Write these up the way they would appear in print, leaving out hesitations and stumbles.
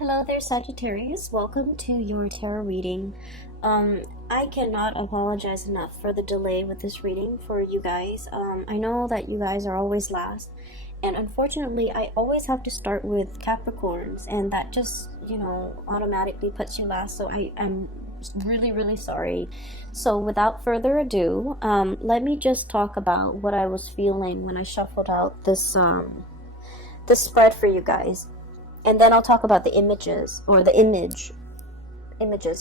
Hello there, Sagittarius. Welcome to your tarot reading. I cannot apologize enough for the delay with this reading for you guys. I know that you guys are always last, and unfortunately, I always have to start with Capricorns, and that just, automatically puts you last. So I'm really, really sorry. So without further ado, let me just talk about what I was feeling when I shuffled out this spread for you guys. And then I'll talk about the images, or the images.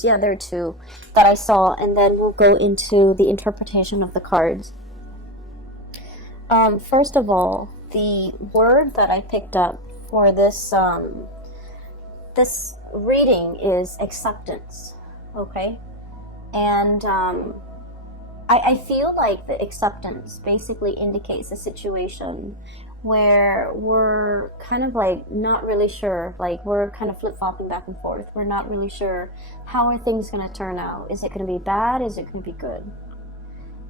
Yeah, there are two that I saw, and then we'll go into the interpretation of the cards. First of all, the word that I picked up for this reading is acceptance. Okay, and I feel like the acceptance basically indicates a situation where we're kind of like not really sure, like we're kind of flip-flopping back and forth. We're not really sure how are things going to turn out. Is it going to be bad? Is it going to be good?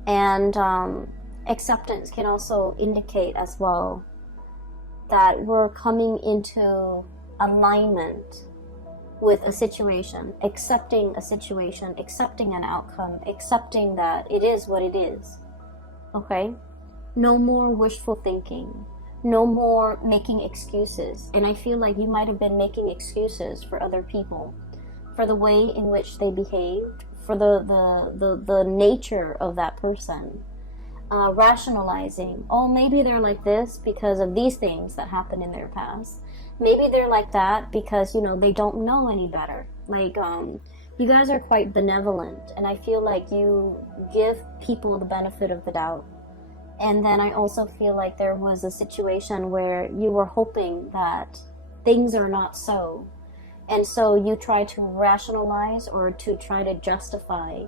And acceptance can also indicate as well that we're coming into alignment with a situation, accepting an outcome, accepting that it is what it is. Okay? No more wishful thinking. No more making excuses. And I feel like you might have been making excuses for other people, for the way in which they behaved, for the nature of that person. Rationalizing, oh, maybe they're like this because of these things that happened in their past. Maybe they're like that because, they don't know any better. Like, you guys are quite benevolent, and I feel like you give people the benefit of the doubt. And then I also feel like there was a situation where you were hoping that things are not so. And so you try to rationalize or to try to justify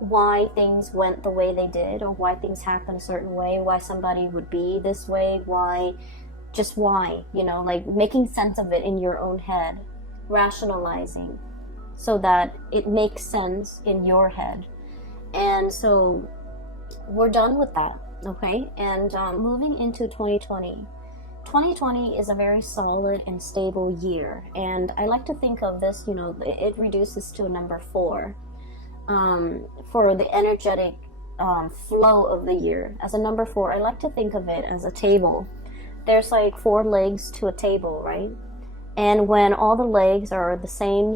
why things went the way they did, or why things happened a certain way, why somebody would be this way, why, like making sense of it in your own head, rationalizing so that it makes sense in your head. And so we're done with that. Okay, and moving into 2020. 2020 is a very solid and stable year, and I like to think of this, it reduces to a number 4 for the energetic flow of the year. As a number 4, I like to think of it as a table. There's like 4 legs to a table, right? And when all the legs are the same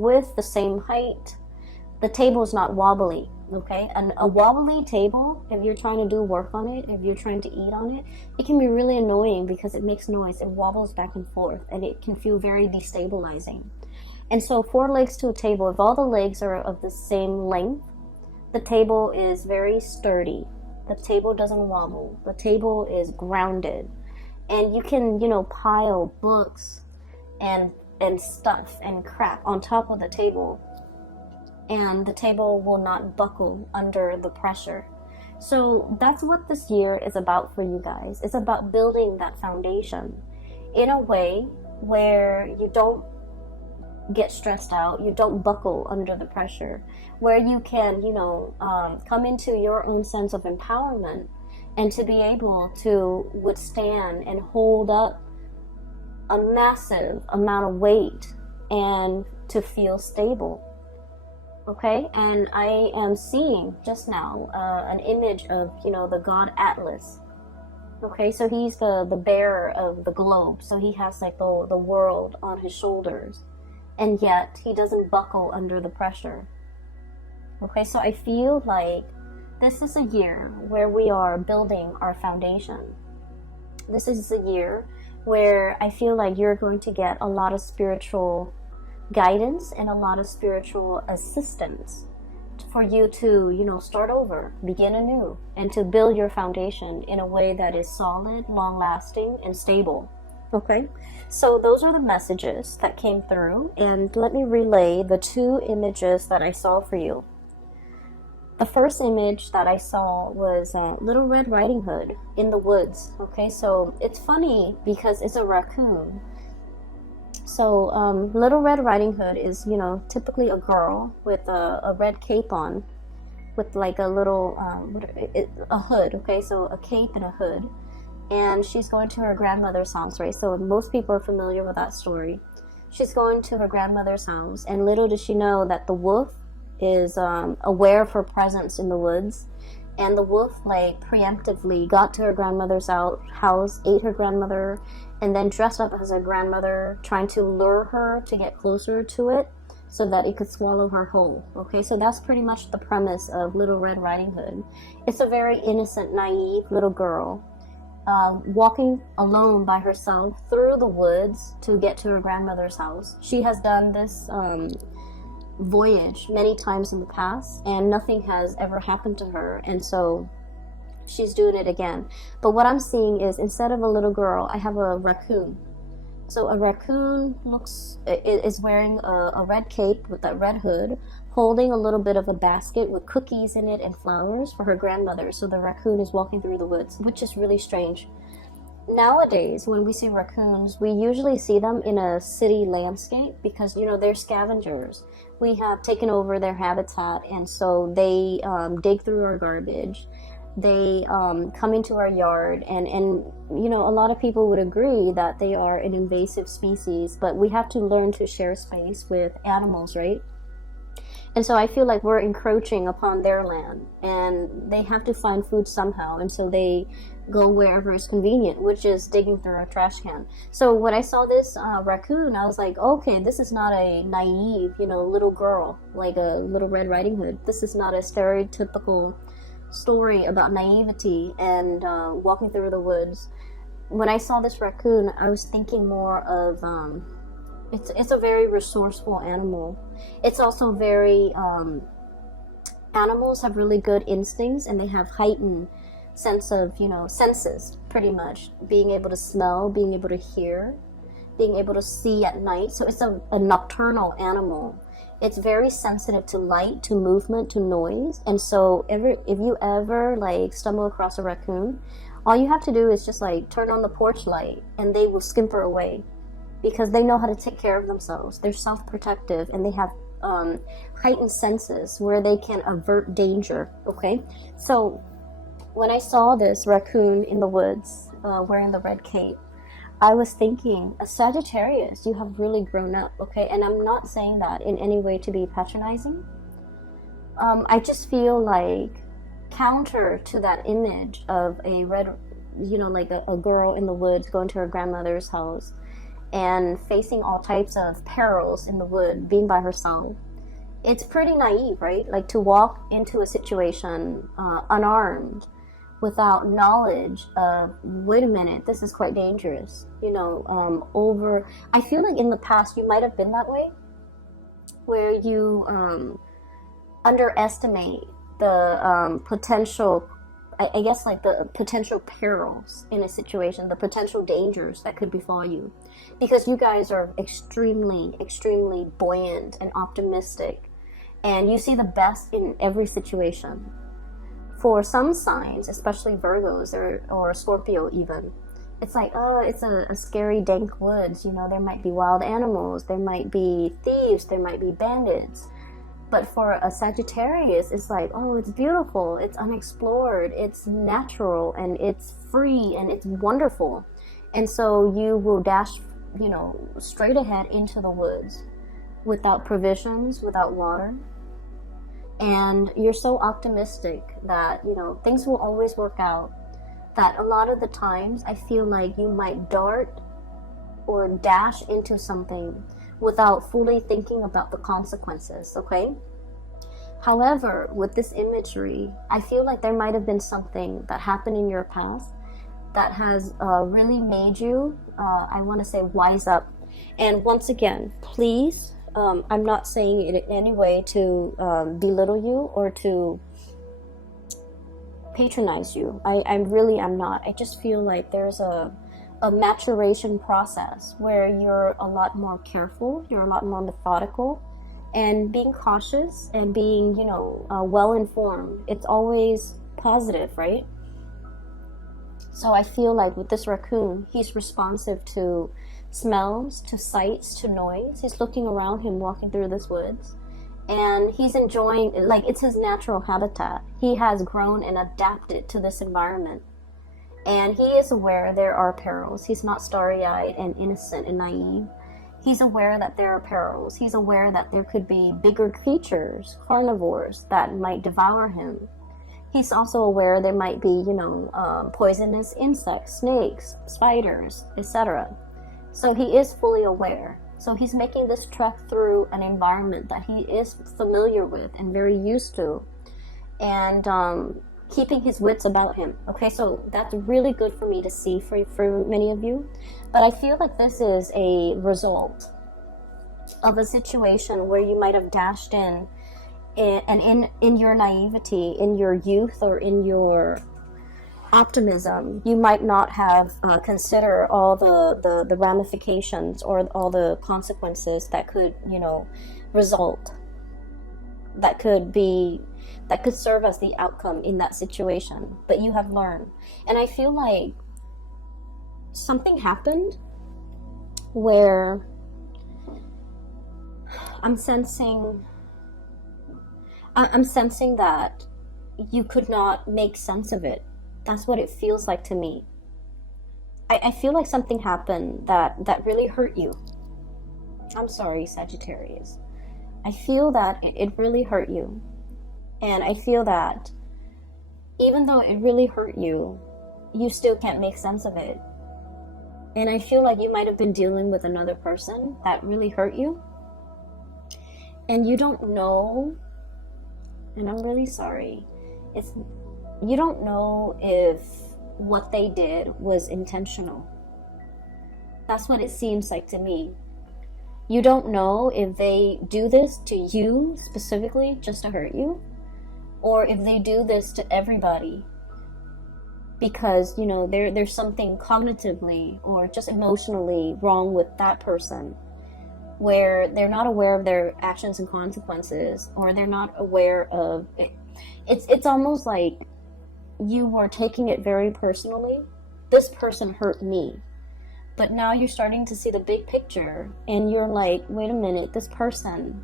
width, the same height, the table is not wobbly. Okay, and a wobbly table, if you're trying to do work on it, if you're trying to eat on it, it can be really annoying because it makes noise. It wobbles back and forth, and it can feel very destabilizing. And so 4 legs to a table, if all the legs are of the same length, the table is very sturdy. The table doesn't wobble. The table is grounded. And you can, pile books and stuff and crap on top of the table, and the table will not buckle under the pressure. So that's what this year is about for you guys. It's about building that foundation in a way where you don't get stressed out, you don't buckle under the pressure, where you can, come into your own sense of empowerment and to be able to withstand and hold up a massive amount of weight and to feel stable. Okay, and I am seeing just now an image of, the god Atlas. Okay, so he's the bearer of the globe. So he has like the world on his shoulders. And yet he doesn't buckle under the pressure. Okay, so I feel like this is a year where we are building our foundation. This is a year where I feel like you're going to get a lot of spiritual guidance and a lot of spiritual assistance for you to, start over, begin anew, and to build your foundation in a way that is solid, long-lasting, and stable. Okay, so those are the messages that came through, and let me relay the 2 images that I saw for you. The first image that I saw was Little Red Riding Hood in the woods. Okay, so it's funny because it's a raccoon. So Little Red Riding Hood is, typically a girl with a red cape on, with like a little, a hood, okay? So a cape and a hood. and she's going to her grandmother's house, right? So most people are familiar with that story. She's going to her grandmother's house, and little does she know that the wolf is aware of her presence in the woods, and the wolf like preemptively got to her grandmother's house, ate her grandmother, and then dressed up as her grandmother, trying to lure her to get closer to it so that it could swallow her whole. Okay, so that's pretty much the premise of Little Red Riding Hood. It's a very innocent, naive little girl walking alone by herself through the woods to get to her grandmother's house. She has done this voyage many times in the past, and nothing has ever happened to her, and so she's doing it again. But what I'm seeing is, instead of a little girl, I have a raccoon. So a raccoon is wearing a red cape with that red hood, holding a little bit of a basket with cookies in it and flowers for her grandmother. So the raccoon is walking through the woods, which is really strange. Nowadays, when we see raccoons, we usually see them in a city landscape because, you know, they're scavengers. We have taken over their habitat, and so they dig through our garbage. They come into our yard, and you know, a lot of people would agree that they are an invasive species, but we have to learn to share space with animals, right? And so I feel like we're encroaching upon their land, and they have to find food somehow, and so they go wherever is convenient, which is digging through our trash can. So when I saw this raccoon, I was like, okay, this is not a naive, you know, little girl, like a Little Red Riding Hood. This is not a stereotypical story about naivety and walking through the woods. When I saw this raccoon, I was thinking more of it's a very resourceful animal. It's also very animals have really good instincts, and they have heightened sense of, you know, senses, pretty much, being able to smell, being able to hear, being able to see at night. So it's a nocturnal animal. It's very sensitive to light, to movement, to noise. And so if you ever like stumble across a raccoon, all you have to do is just like turn on the porch light, and they will scamper away because they know how to take care of themselves. They're self-protective, and they have heightened senses where they can avert danger. Okay, so when I saw this raccoon in the woods wearing the red cape, I was thinking, a Sagittarius, you have really grown up, okay? And I'm not saying that in any way to be patronizing. I just feel like counter to that image of a red, you know, like a girl in the woods going to her grandmother's house and facing all types of perils in the wood, being by herself. It's pretty naive, right? Like to walk into a situation unarmed, without knowledge of, wait a minute, this is quite dangerous, you know, I feel like in the past you might have been that way, where you underestimate the potential, I guess like the potential perils in a situation, the potential dangers that could befall you, because you guys are extremely, extremely buoyant and optimistic, and you see the best in every situation. For some signs, especially Virgos or Scorpio even, it's like, oh, it's a scary, dank woods. You know, there might be wild animals, there might be thieves, there might be bandits. But for a Sagittarius, it's like, oh, it's beautiful, it's unexplored, it's natural, and it's free, and it's wonderful. And so you will dash, you know, straight ahead into the woods without provisions, without water. And you're so optimistic that, you know, things will always work out, that a lot of the times I feel like you might dart or dash into something without fully thinking about the consequences, okay? However, with this imagery, I feel like there might have been something that happened in your past that has really made you, I want to say, wise up. And once again, please, I'm not saying it in any way to belittle you or to patronize you. I really am not. I just feel like there's a maturation process where you're a lot more careful, you're a lot more methodical, and being cautious and being, you know, well informed. It's always positive, right? So I feel like with this raccoon, he's responsive to smells, to sights, to noise. He's looking around him walking through this woods, and he's enjoying, like, it's his natural habitat. He has grown and adapted to this environment, And he is aware there are perils. He's not starry-eyed and innocent and naive. He's aware that there are perils. He's aware that there could be bigger creatures, carnivores, that might devour him. He's also aware there might be, poisonous insects, snakes, spiders, etc. So he is fully aware. So he's making this trek through an environment that he is familiar with and very used to. And keeping his wits about him. Okay, so that's really good for me to see for many of you. But I feel like this is a result of a situation where you might have dashed in and in your naivety, in your youth, or in your optimism, you might not have considered all the ramifications or all the consequences that could, result, that could serve as the outcome in that situation. But you have learned. And I feel like something happened where I'm sensing that you could not make sense of it. That's what it feels like to me. I feel like something happened that really hurt you. I'm sorry, Sagittarius. I feel that it really hurt you. And I feel that even though it really hurt you, you still can't make sense of it. And I feel like you might have been dealing with another person that really hurt you. And you don't know, and I'm really sorry, you don't know if what they did was intentional. That's what it seems like to me. You don't know if they do this to you specifically just to hurt you, or if they do this to everybody because, there's something cognitively or just emotionally wrong with that person, where they're not aware of their actions and consequences, or they're not aware of it. It's almost like you were taking it very personally. This person hurt me. But now you're starting to see the big picture, and you're like, wait a minute, this person,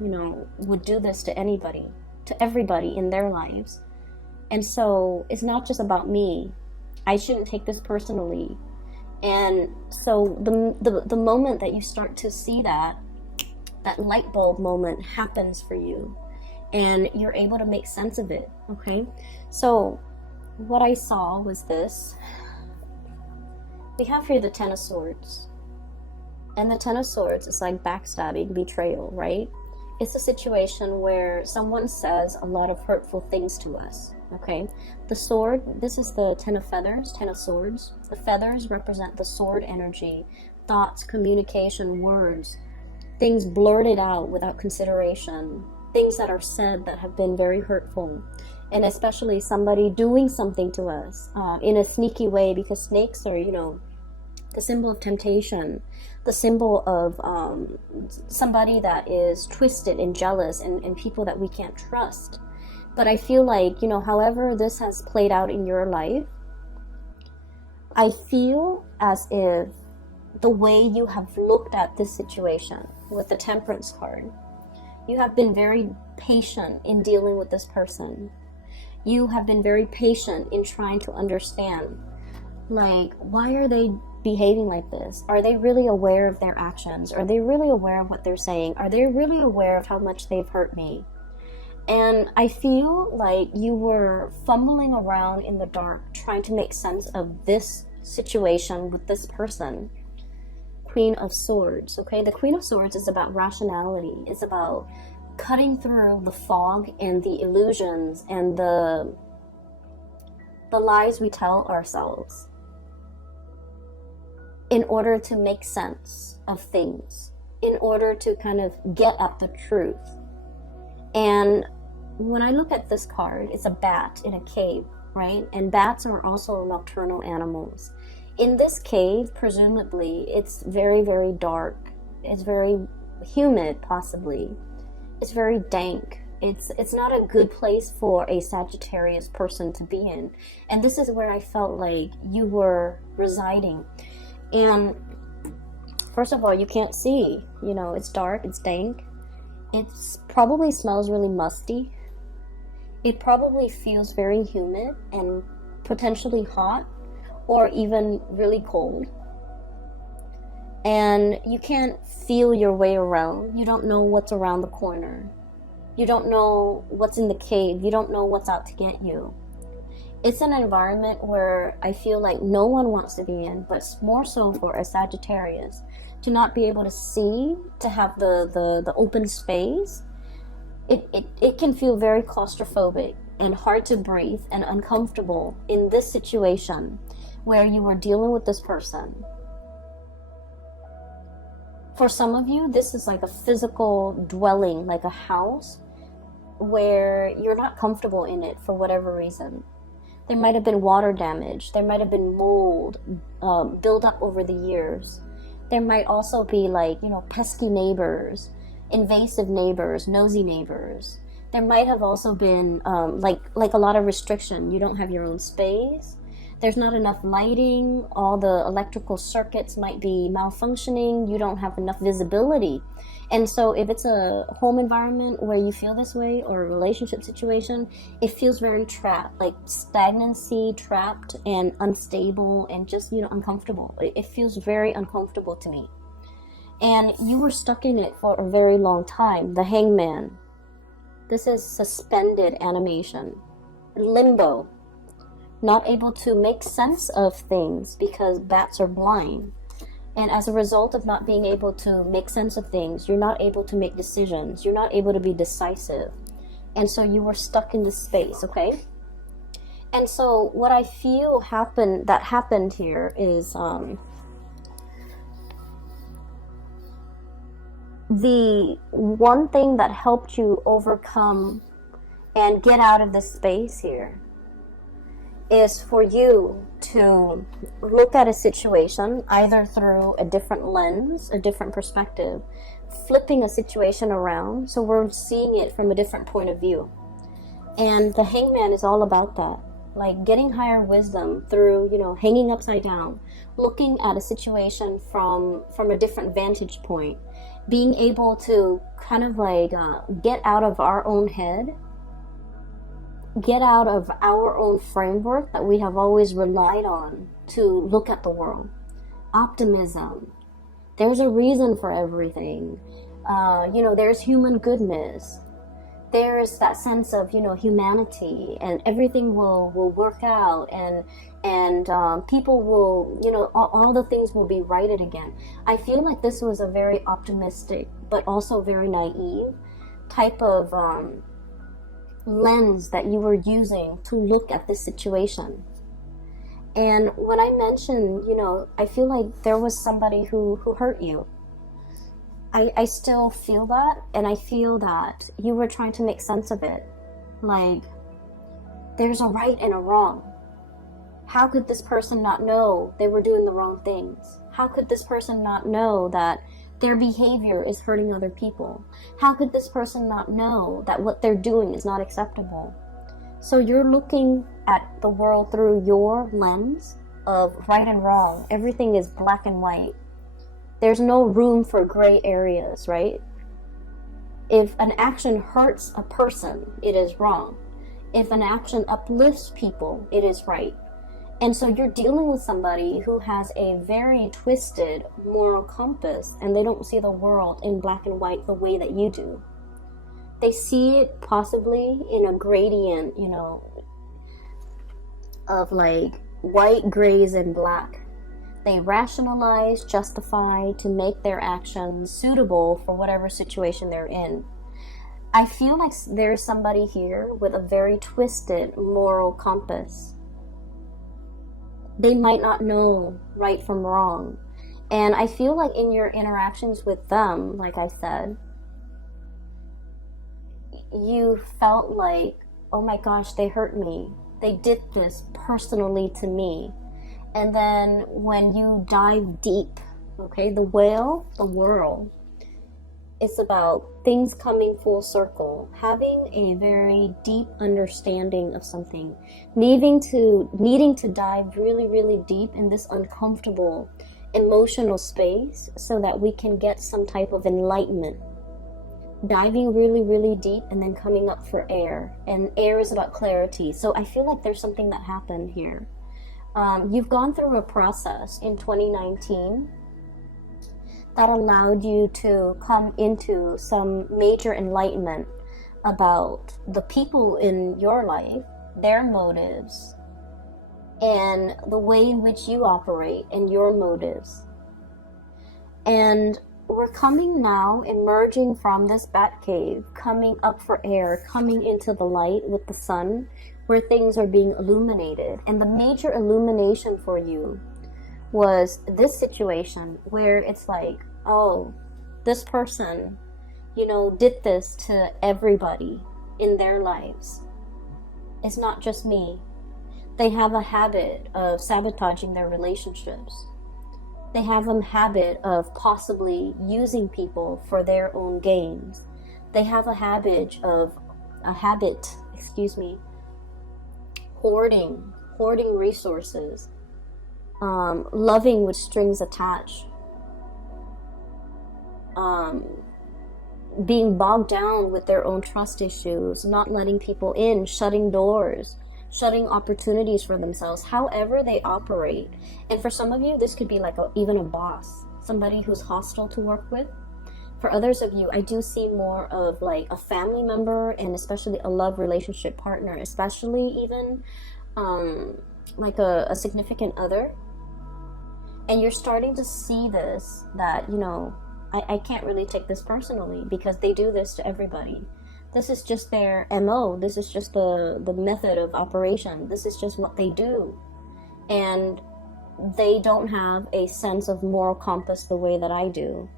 would do this to anybody, to everybody in their lives. And so it's not just about me. I shouldn't take this personally. And so the moment that you start to see that light bulb moment happens for you, and you're able to make sense of it, okay? So what I saw was this. We have here the Ten of Swords. And the Ten of Swords is like backstabbing, betrayal, right? It's a situation where someone says a lot of hurtful things to us, okay? The sword, this is the Ten of Feathers, Ten of Swords. The feathers represent the sword energy, thoughts, communication, words, things blurted out without consideration, things that are said that have been very hurtful. And especially somebody doing something to us in a sneaky way, because snakes are, the symbol of temptation, the symbol of somebody that is twisted and jealous and people that we can't trust. But I feel like, however this has played out in your life, I feel as if the way you have looked at this situation with the Temperance card, you have been very patient in dealing with this person. You have been very patient in trying to understand, like, why are they behaving like this? Are they really aware of their actions? Are they really aware of what they're saying? Are they really aware of how much they've hurt me? And I feel like you were fumbling around in the dark trying to make sense of this situation with this person. Queen of Swords, okay? The Queen of Swords is about rationality. It's about cutting through the fog and the illusions and the lies we tell ourselves in order to make sense of things, in order to kind of get at the truth. And when I look at this card, it's a bat in a cave, right? And bats are also nocturnal animals. In this cave, presumably, it's very, very dark. It's very humid, possibly. It's very dank. It's not a good place for a Sagittarius person to be in. And this is where I felt like you were residing. And first of all, you can't see. It's dark, it's dank. It probably smells really musty. It probably feels very humid and potentially hot. or even really cold. And you can't feel your way around. You don't know what's around the corner. You don't know what's in the cave. You don't know what's out to get you. It's an environment where I feel like no one wants to be in, but more so for a Sagittarius, to not be able to see, to have the open space. It can feel very claustrophobic and hard to breathe and uncomfortable in this situation where you are dealing with this person. For some of you, this is like a physical dwelling, like a house, where you're not comfortable in it for whatever reason. There might have been water damage. There might have been mold built up over the years. There might also be like, pesky neighbors, invasive neighbors, nosy neighbors. There might have also been like a lot of restriction. You don't have your own space. There's not enough lighting. All the electrical circuits might be malfunctioning. You don't have enough visibility. And so if it's a home environment where you feel this way, or a relationship situation, it feels very trapped, like stagnancy, trapped and unstable and just, uncomfortable. It feels very uncomfortable to me. And you were stuck in it for a very long time. The Hangman. This is suspended animation. Limbo. Not able to make sense of things because bats are blind. And as a result of not being able to make sense of things, you're not able to make decisions. You're not able to be decisive. And so you were stuck in this space, okay? And so what I feel happened here is the one thing that helped you overcome and get out of this space here is for you to look at a situation either through a different lens, a different perspective, flipping a situation around so we're seeing it from a different point of view. And the Hangman is all about that, like getting higher wisdom through, hanging upside down, looking at a situation from a different vantage point, being able to kind of like get out of our own head, get out of our own framework that we have always relied on to look at the world. Optimism. There's a reason for everything. There's human goodness. There's that sense of, humanity, and everything will work out, and people will, all the things will be righted again. I feel like this was a very optimistic, but also very naive type of lens that you were using to look at this situation. And when I mentioned, I feel like there was somebody who hurt you. I still feel that, and I feel that you were trying to make sense of it. Like, there's a right and a wrong. How could this person not know they were doing the wrong things? How could this person not know that their behavior is hurting other people? How could this person not know that what they're doing is not acceptable? So you're looking at the world through your lens of right and wrong. Everything is black and white. There's no room for gray areas, right? If an action hurts a person, it is wrong. If an action uplifts people, it is right. And so you're dealing with somebody who has a very twisted moral compass, and they don't see the world in black and white the way that you do. They see it possibly in a gradient, of like white, grays, and black. They rationalize, justify to make their actions suitable for whatever situation they're in. I feel like there's somebody here with a very twisted moral compass. They might not know right from wrong. And I feel like in your interactions with them, like I said, you felt like, oh my gosh, they hurt me. They did this personally to me. And then when you dive deep, okay, the whale, the world, it's about things coming full circle, having a very deep understanding of something, needing to dive really, really deep in this uncomfortable emotional space so that we can get some type of enlightenment. Diving really, really deep and then coming up for air. And air is about clarity. So I feel like there's something that happened here You've gone through a process in 2019 that allowed you to come into some major enlightenment about the people in your life, their motives, and the way in which you operate and your motives. And we're coming now, emerging from this bat cave, coming up for air, coming into the light with the sun, where things are being illuminated. And the major illumination for you was this situation where it's like, oh, this person, you know, did this to everybody in their lives. It's not just me. They have a habit of sabotaging their relationships. They have a habit of possibly using people for their own gains. They have a habit, hoarding resources, loving with strings attached, being bogged down with their own trust issues, not letting people in, shutting doors, shutting opportunities for themselves, however they operate. And for some of you, this could be like even a boss, somebody who's hostile to work with. For others of you, I do see more of like a family member, and especially a love relationship partner, especially even like a significant other. And you're starting to see this, that, you know, I can't really take this personally because they do this to everybody. This is just their MO. This is just the method of operation. This is just what they do. And they don't have a sense of moral compass the way that I do.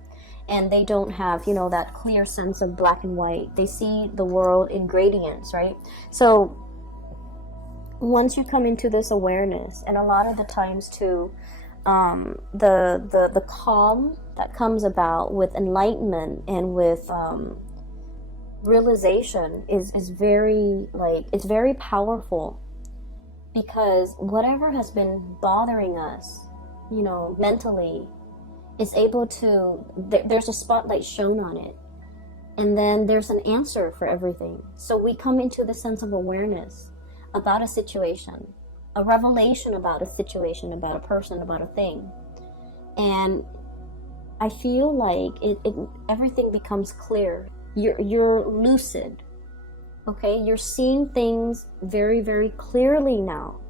And they don't have, you know, that clear sense of black and white. They see the world in gradients, right? So once you come into this awareness, and a lot of the times too, the calm that comes about with enlightenment and with realization is very, like, it's very powerful, because whatever has been bothering us, you know, mentally, is able to, there's a spotlight shown on it, and then there's an answer for everything. So we come into the sense of awareness about a situation, a revelation about a situation, about a person, about a thing, and I feel like everything becomes clear. You're lucid, okay? You're seeing things very, very clearly now.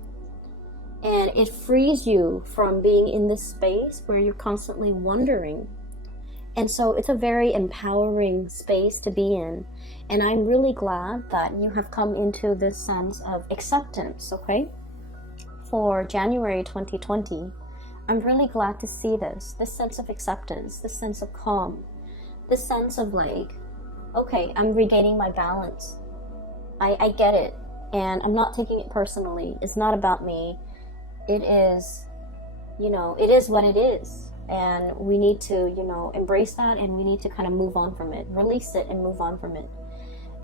And it frees you from being in this space where you're constantly wondering. And so it's a very empowering space to be in. And I'm really glad that you have come into this sense of acceptance, okay? For January 2020, I'm really glad to see this sense of acceptance, this sense of calm, this sense of like, okay, I'm regaining my balance. I get it. And I'm not taking it personally. It's not about me. It is, you know, it is what it is. And we need to, you know, embrace that, and we need to kind of move on from it, release it and move on from it.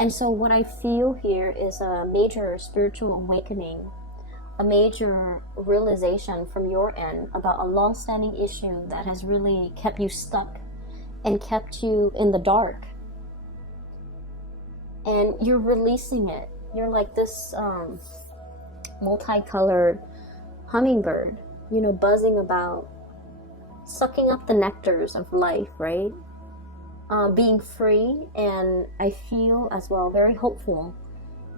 And so what I feel here is a major spiritual awakening, a major realization from your end about a long-standing issue that has really kept you stuck and kept you in the dark. And you're releasing it. You're like this multicolored hummingbird, you know, buzzing about, sucking up the nectars of life, right? Being free, and I feel as well very hopeful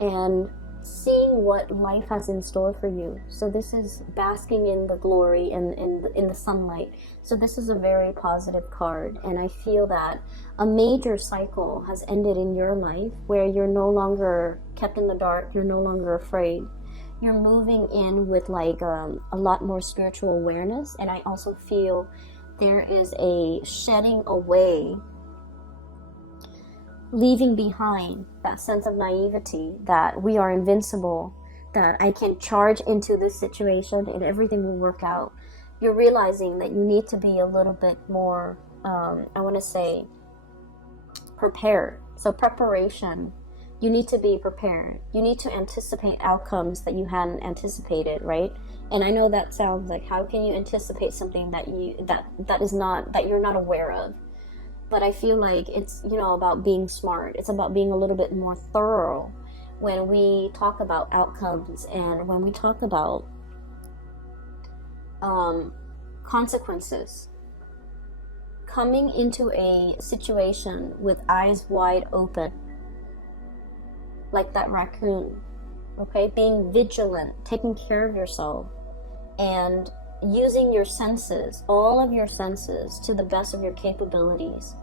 and seeing what life has in store for you. So this is basking in the glory and in the sunlight. So this is a very positive card, and I feel that a major cycle has ended in your life where you're no longer kept in the dark, you're no longer afraid. You're moving in with like a lot more spiritual awareness, and I also feel there is a shedding away, leaving behind that sense of naivety that we are invincible, that I can charge into this situation and everything will work out. You're realizing that you need to be a little bit more, I want to say, prepared. So preparation, you need to be prepared. You need to anticipate outcomes that you hadn't anticipated, right? And I know that sounds like, how can you anticipate something that you're not aware of? But I feel like it's, you know, about being smart. It's about being a little bit more thorough when we talk about outcomes and when we talk about consequences. Coming into a situation with eyes wide open, like that raccoon, okay? Being vigilant, taking care of yourself, and using your senses, all of your senses, to the best of your capabilities,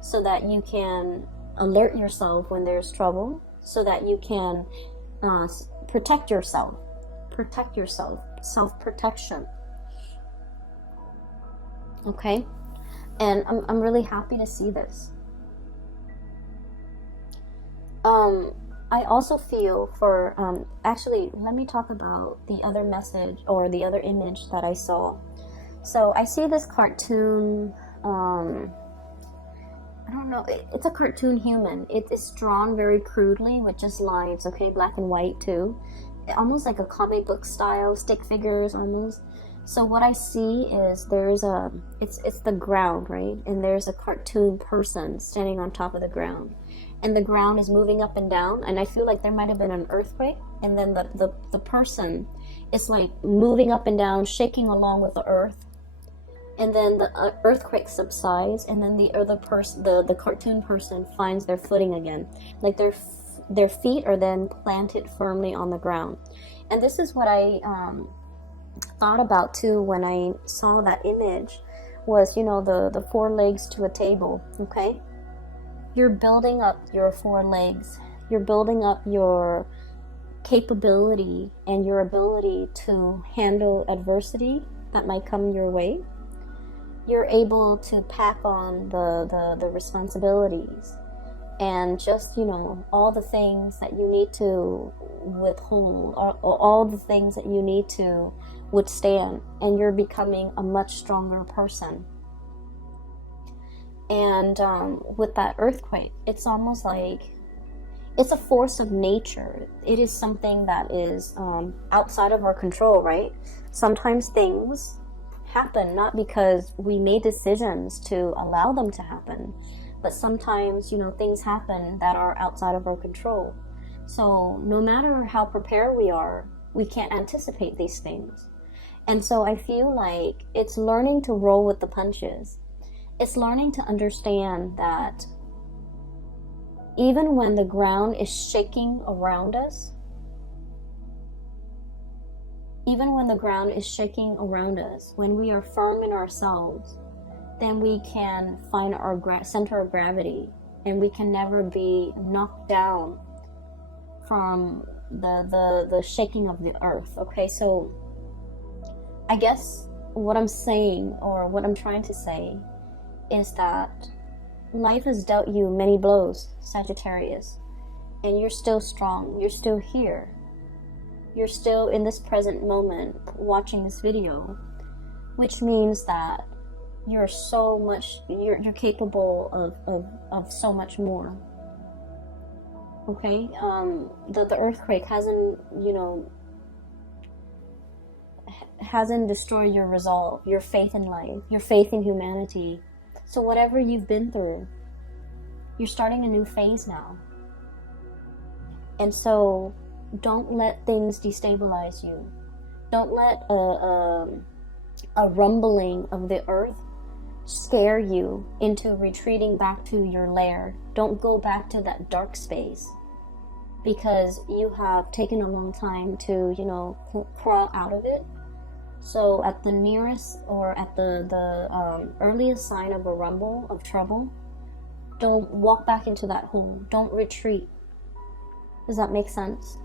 so that you can alert yourself when there's trouble, so that you can protect yourself, self-protection, okay? And I'm really happy to see this. I also feel for, actually, let me talk about the other message or the other image that I saw. So I see this cartoon, I don't know, it's a cartoon human. It is drawn very crudely with just lines, okay, black and white too. Almost like a comic book style, stick figures almost. So what I see is there's it's the ground, right? And there's a cartoon person standing on top of the ground. And the ground is moving up and down. And I feel like there might have been an earthquake. And then the person is like moving up and down, shaking along with the earth. And then the earthquake subsides. And then the cartoon person finds their footing again. Like their feet are then planted firmly on the ground. And this is what I thought about too when I saw that image, was, you know, the 4 legs to a table, okay? You're building up your 4 legs. You're building up your capability and your ability to handle adversity that might come your way. You're able to pack on the responsibilities and just, you know, all the things that you need to withhold, or all the things that you need to withstand, and you're becoming a much stronger person. And with that earthquake, it's almost like it's a force of nature. It is something that is outside of our control, right? Sometimes things happen not because we made decisions to allow them to happen, but sometimes, you know, things happen that are outside of our control. So no matter how prepared we are, we can't anticipate these things. And so I feel like it's learning to roll with the punches. It's learning to understand that even when the ground is shaking around us, when we are firm in ourselves, then we can find our center of gravity, and we can never be knocked down from the shaking of the earth, okay? So I guess what I'm saying, or what I'm trying to say, is that life has dealt you many blows, Sagittarius, and you're still strong. You're still here. You're still in this present moment watching this video, which means that you're so much, you're capable of so much more. Okay? The earthquake hasn't, you know, hasn't destroyed your resolve, your faith in life, your faith in humanity. So whatever you've been through, you're starting a new phase now. And so don't let things destabilize you. Don't let a rumbling of the earth scare you into retreating back to your lair. Don't go back to that dark space, because you have taken a long time to, you know, crawl out of it. So at the nearest, or at the earliest sign of a rumble of trouble, don't walk back into that hole. Don't retreat. Does that make sense?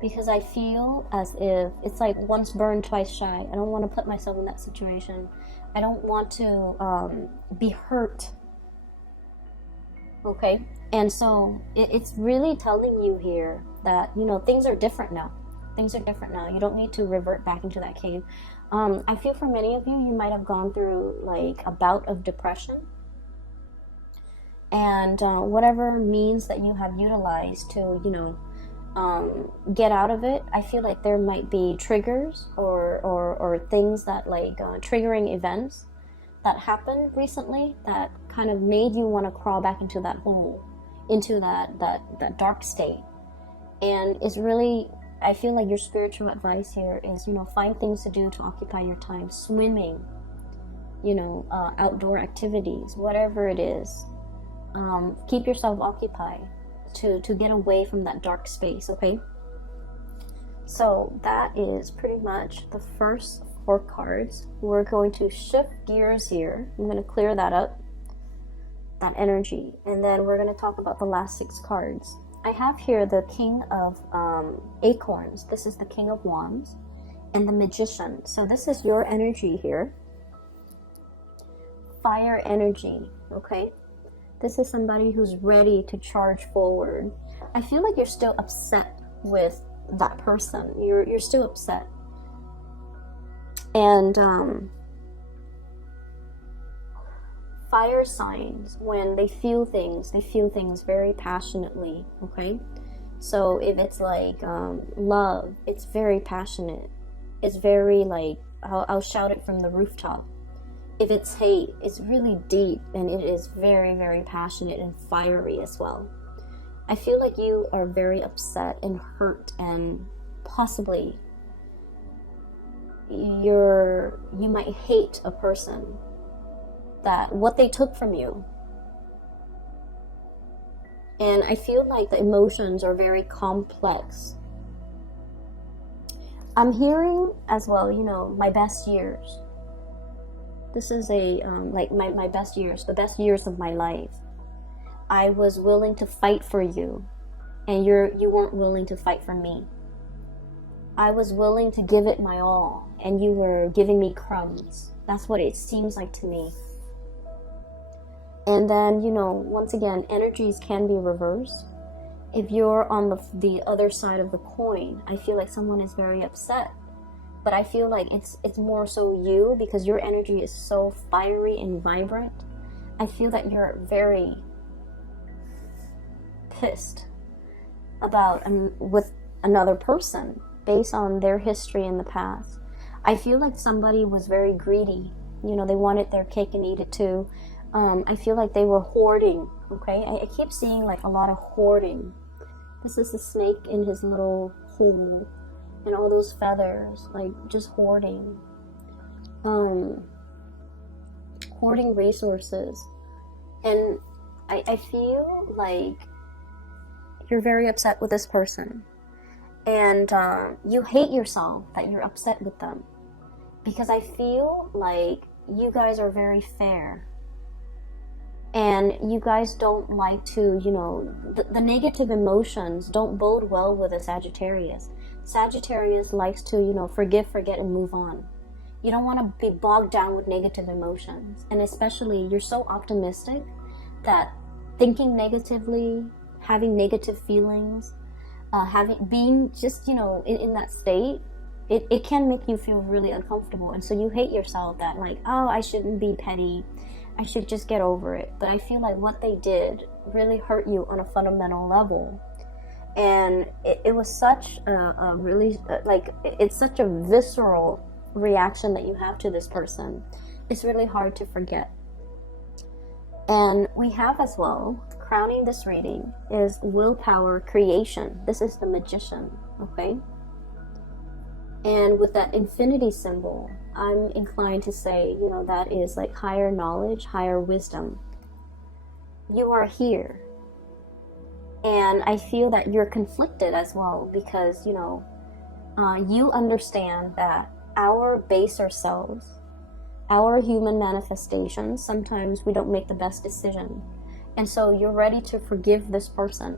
Because I feel as if it's like once burned, twice shy. I don't want to put myself in that situation. I don't want to be hurt. Okay? And so it's really telling you here that, you know, things are different now. Things are different now. You don't need to revert back into that cave. I feel for many of you, you might have gone through like a bout of depression. And whatever means that you have utilized to, you know, get out of it, I feel like there might be triggers or things that like triggering events that happened recently that kind of made you want to crawl back into that hole, into that dark state. And it's really I feel like your spiritual advice here is, you know, find things to do to occupy your time. Swimming, you know, outdoor activities, whatever it is. Keep yourself occupied to get away from that dark space, okay? So that is pretty much the first 4 cards. We're going to shift gears here. I'm going to clear that up, that energy, and then we're going to talk about the last 6 cards. I have here the King of Acorns. This is the King of Wands, and the Magician. So this is your energy here. Fire energy, okay? This is somebody who's ready to charge forward. I feel like you're still upset with that person. You're still upset. And fire signs, when they feel things very passionately, okay? So if it's like love, it's very passionate. It's very like, I'll shout it from the rooftop. If it's hate, it's really deep, and it is very, very passionate and fiery as well. I feel like you are very upset and hurt, and possibly you might hate a person, that what they took from you. And I feel like the emotions are very complex. I'm hearing as well, you know, my best years. This is a like my best years, the best years of my life. I was willing to fight for you, and you weren't willing to fight for me. I was willing to give it my all, and you were giving me crumbs. That's what it seems like to me. And then, you know, once again, energies can be reversed. If you're on the other side of the coin, I feel like someone is very upset. But I feel like it's more so you, because your energy is so fiery and vibrant. I feel that you're very pissed about with another person based on their history in the past. I feel like somebody was very greedy. You know, they wanted their cake and eat it too. I feel like they were hoarding, okay? I keep seeing like a lot of hoarding. This is a snake in his little hole, and all those feathers, like just hoarding. Hoarding resources. And I feel like you're very upset with this person. And you hate yourself that you're upset with them. Because I feel like you guys are very fair. And you guys don't like to, you know, the negative emotions don't bode well with a Sagittarius. Sagittarius likes to, you know, forgive, forget, and move on. You don't want to be bogged down with negative emotions. And especially, you're so optimistic that thinking negatively, having negative feelings, being just, you know, in that state, it can make you feel really uncomfortable. And so you hate yourself that like, oh, I shouldn't be petty. I should just get over it. But I feel like what they did really hurt you on a fundamental level. And it was such a really, like, it's such a visceral reaction that you have to this person. It's really hard to forget. And we have as well, crowning this reading, is willpower creation. This is the Magician, okay? And with that infinity symbol, I'm inclined to say, you know, that is like higher knowledge, higher wisdom. You are here. And I feel that you're conflicted as well because, you know, you understand that our baser selves, our human manifestations, sometimes we don't make the best decision. And so you're ready to forgive this person.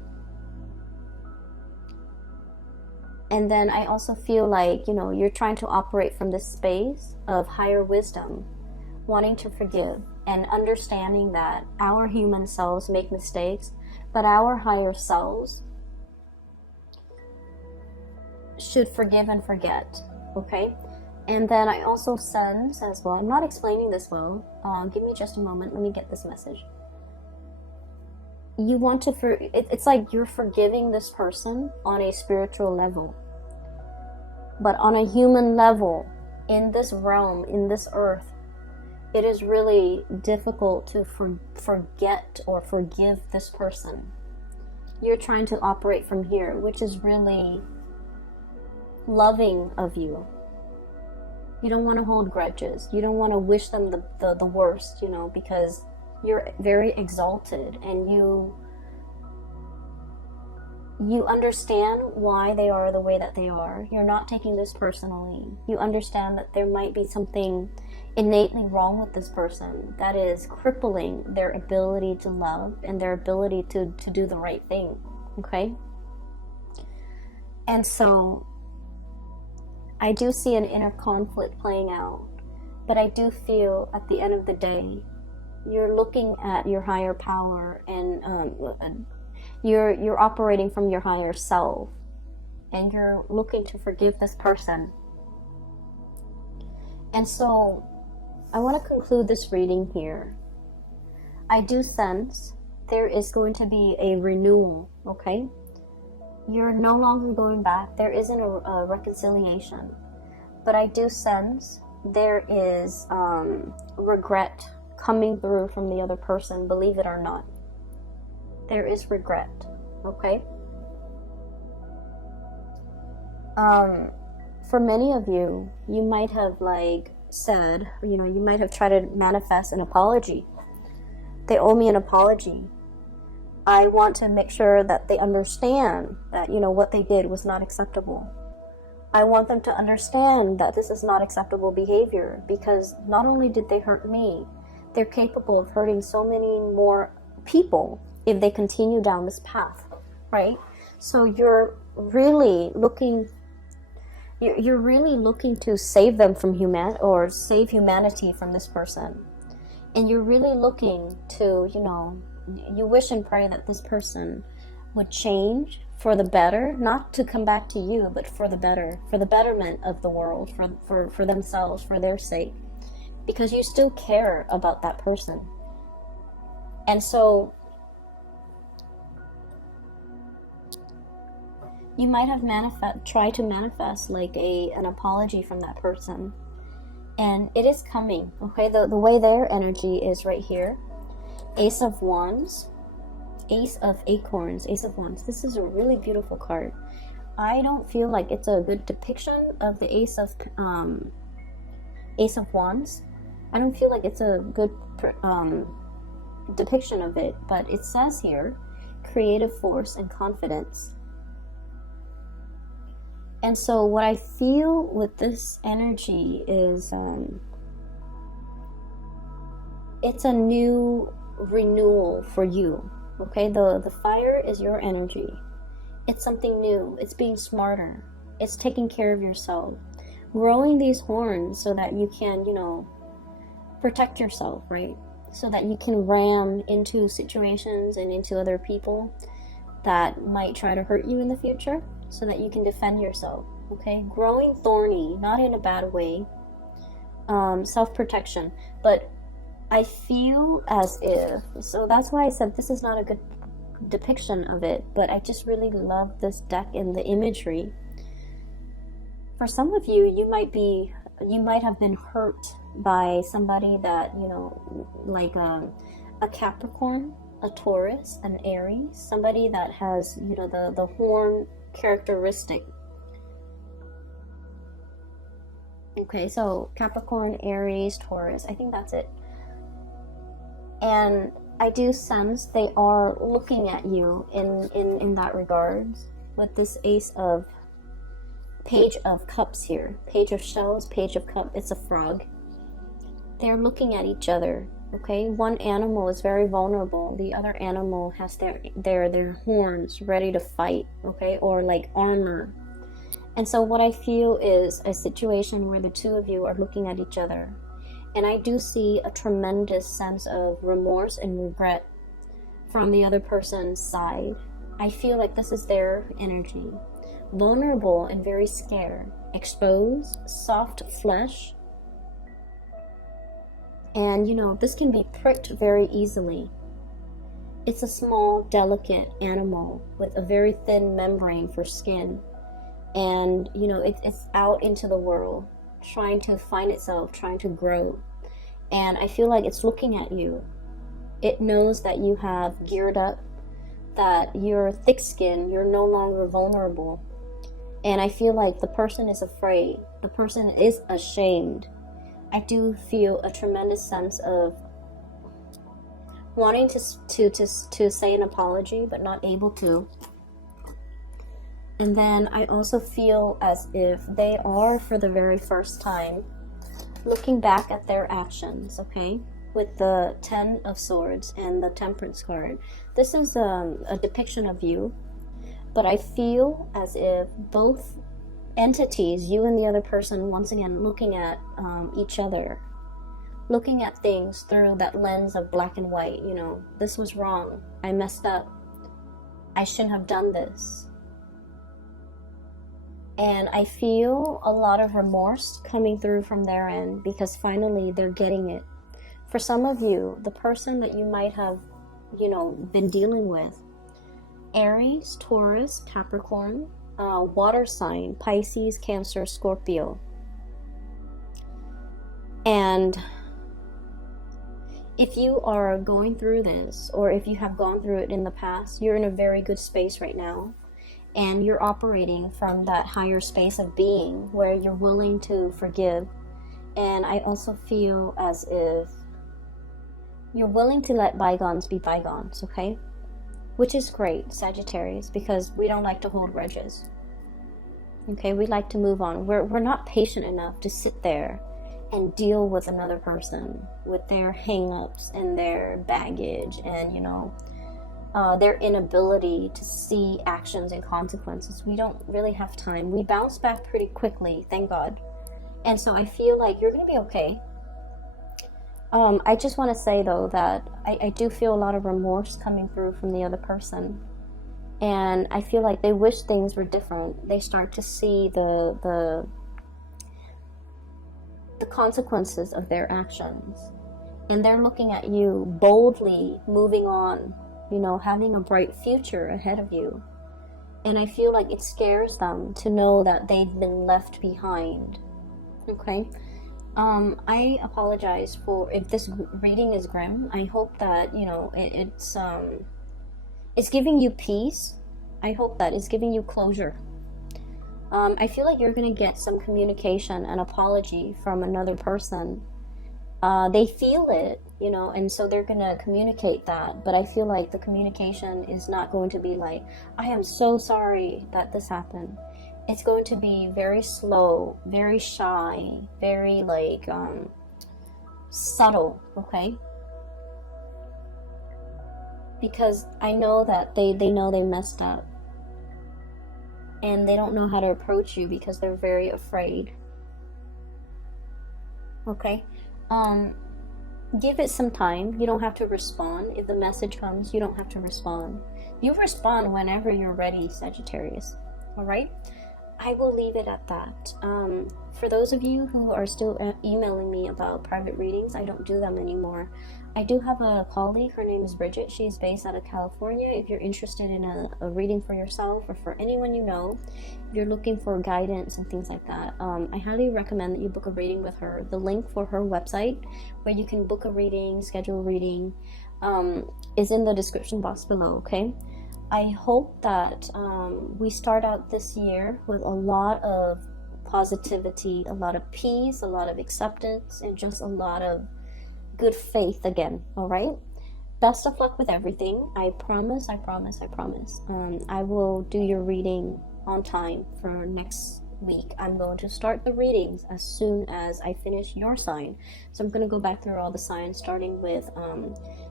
And then I also feel like, you know, you're trying to operate from this space of higher wisdom, wanting to forgive and understanding that our human selves make mistakes, but our higher selves should forgive and forget, okay? And then I also sense as well, I'm not explaining this well, give me just a moment, let me get this message. You want to, it's like you're forgiving this person on a spiritual level. But on a human level, in this realm, in this earth, it is really difficult to forget or forgive this person. You're trying to operate from here, which is really loving of you. You don't want to hold grudges. You don't want to wish them the worst, you know, because you're very exalted and you understand why they are the way that they are. You're not taking this personally. You understand that there might be something innately wrong with this person that is crippling their ability to love and their ability to do the right thing, okay? And so I do see an inner conflict playing out, but I do feel at the end of the day, you're looking at your higher power and you're operating from your higher self, and you're looking to forgive this person. And so I want to conclude this reading here. I do sense there is going to be a renewal, okay? You're no longer going back. There isn't a reconciliation. But I do sense there is regret coming through from the other person, believe it or not. There is regret, okay? For many of you, you might have like said, you know, you might have tried to manifest an apology. They owe me an apology. I want to make sure that they understand that, you know, what they did was not acceptable. I want them to understand that this is not acceptable behavior, because not only did they hurt me, they're capable of hurting so many more people if they continue down this path, right? So you're really looking to save them from save humanity from this person. And you're really looking to, you know, you wish and pray that this person would change for the better, not to come back to you, but for the better, for the betterment of the world, for themselves, for their sake, because you still care about that person. And so you might have tried to manifest like an apology from that person, and it is coming, okay? The way their energy is right here, Ace of Wands, Ace of Acorns, Ace of Wands. This is a really beautiful card. I don't feel like it's a good depiction of the Ace of Wands. I don't feel like it's a good depiction of it, but it says here, creative force and confidence. And so what I feel with this energy is it's a new renewal for you, okay? The fire is your energy. It's something new. It's being smarter. It's taking care of yourself. Growing these horns so that you can, you know, protect yourself, right? So that you can ram into situations and into other people that might try to hurt you in the future, so that you can defend yourself, okay? Growing thorny, not in a bad way, self-protection, but I feel as if, so that's why I said this is not a good depiction of it, but I just really love this deck and the imagery. For some of you, you might have been hurt by somebody that, you know, like a Capricorn, a Taurus, an Aries, somebody that has, you know, the horn characteristic. Okay, so Capricorn, Aries, Taurus, I think that's it. And I do sense they are looking at you in that regards with this Page of Cups here. Page of Shells, Page of Cups, it's a frog. They're looking at each other, okay? One animal is very vulnerable. The other animal has their horns ready to fight, okay? Or like armor. And so what I feel is a situation where the two of you are looking at each other. And I do see a tremendous sense of remorse and regret from the other person's side. I feel like this is their energy. Vulnerable and very scared. Exposed, soft flesh. And, you know, this can be pricked very easily. It's a small, delicate animal with a very thin membrane for skin. And, you know, it's out into the world, trying to find itself, trying to grow. And I feel like it's looking at you. It knows that you have geared up, that you're thick-skinned, you're no longer vulnerable. And I feel like the person is afraid. The person is ashamed. I do feel a tremendous sense of wanting to say an apology, but not able to. And then I also feel as if they are, for the very first time, looking back at their actions, okay? With the 10 of Swords and the Temperance card. This is a depiction of you, but I feel as if both entities, you and the other person, once again looking at each other, looking at things through that lens of black and white. You know, this was wrong, I messed up, I shouldn't have done this. And I feel a lot of remorse coming through from their end, because finally they're getting it. For some of you, the person that you might have, you know, been dealing with, Aries, Taurus, Capricorn, water sign, Pisces, Cancer, Scorpio. And if you are going through this, or if you have gone through it in the past, you're in a very good space right now. And you're operating from that higher space of being where you're willing to forgive. And I also feel as if you're willing to let bygones be bygones, okay? Which is great, Sagittarius, because we don't like to hold grudges. Okay, we like to move on. We're not patient enough to sit there and deal with another person with their hang-ups and their baggage and, you know, their inability to see actions and consequences. We don't really have time. We bounce back pretty quickly, thank God. And so I feel like you're going to be okay. I just want to say, though, that I do feel a lot of remorse coming through from the other person. And I feel like they wish things were different. They start to see the consequences of their actions. And they're looking at you boldly moving on, you know, having a bright future ahead of you. And I feel like it scares them to know that they've been left behind. Okay? I apologize for if this reading is grim. I hope that, you know, it's giving you peace. I hope that it's giving you closure. I feel like you're going to get some communication and apology from another person. They feel it, you know, and so they're going to communicate that. But I feel like the communication is not going to be like, I am so sorry that this happened. It's going to be very slow, very shy, very like subtle, okay? Because I know that they know they messed up. And they don't know how to approach you because they're very afraid. Okay? Give it some time. You don't have to respond. If the message comes, you don't have to respond. You respond whenever you're ready, Sagittarius. Alright? I will leave it at that. For those of you who are still emailing me about private readings, I don't do them anymore. I do have a colleague, her name is Bridget. She's based out of California. If you're interested in a reading for yourself or for anyone you know, if you're looking for guidance and things like that, I highly recommend that you book a reading with her. The link for her website, where you can book a reading, schedule a reading, is in the description box below, okay? I hope that we start out this year with a lot of positivity, a lot of peace, a lot of acceptance, and just a lot of good faith again, alright? Best of luck with everything. I promise. I will do your reading on time for next week. I'm going to start the readings as soon as I finish your sign. So I'm going to go back through all the signs, starting with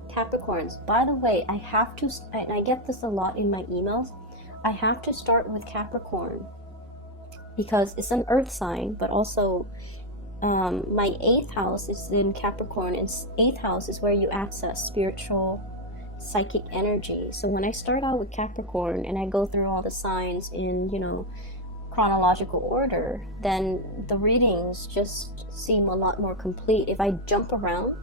Capricorns. By the way, I have to, and I get this a lot in my emails, I have to start with Capricorn because it's an earth sign, but also my 8th house is in Capricorn, and 8th house is where you access spiritual, psychic energy. So when I start out with Capricorn and I go through all the signs in, you know, chronological order, then the readings just seem a lot more complete. If I jump around,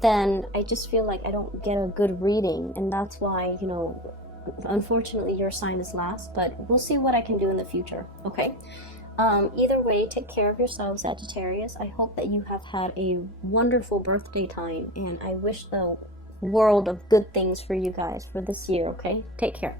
then I just feel like I don't get a good reading, and that's why, you know, unfortunately your sign is last, but we'll see what I can do in the future, okay? Either way, take care of yourself, Sagittarius. I hope that you have had a wonderful birthday time, and I wish the world of good things for you guys for this year, okay? Take care.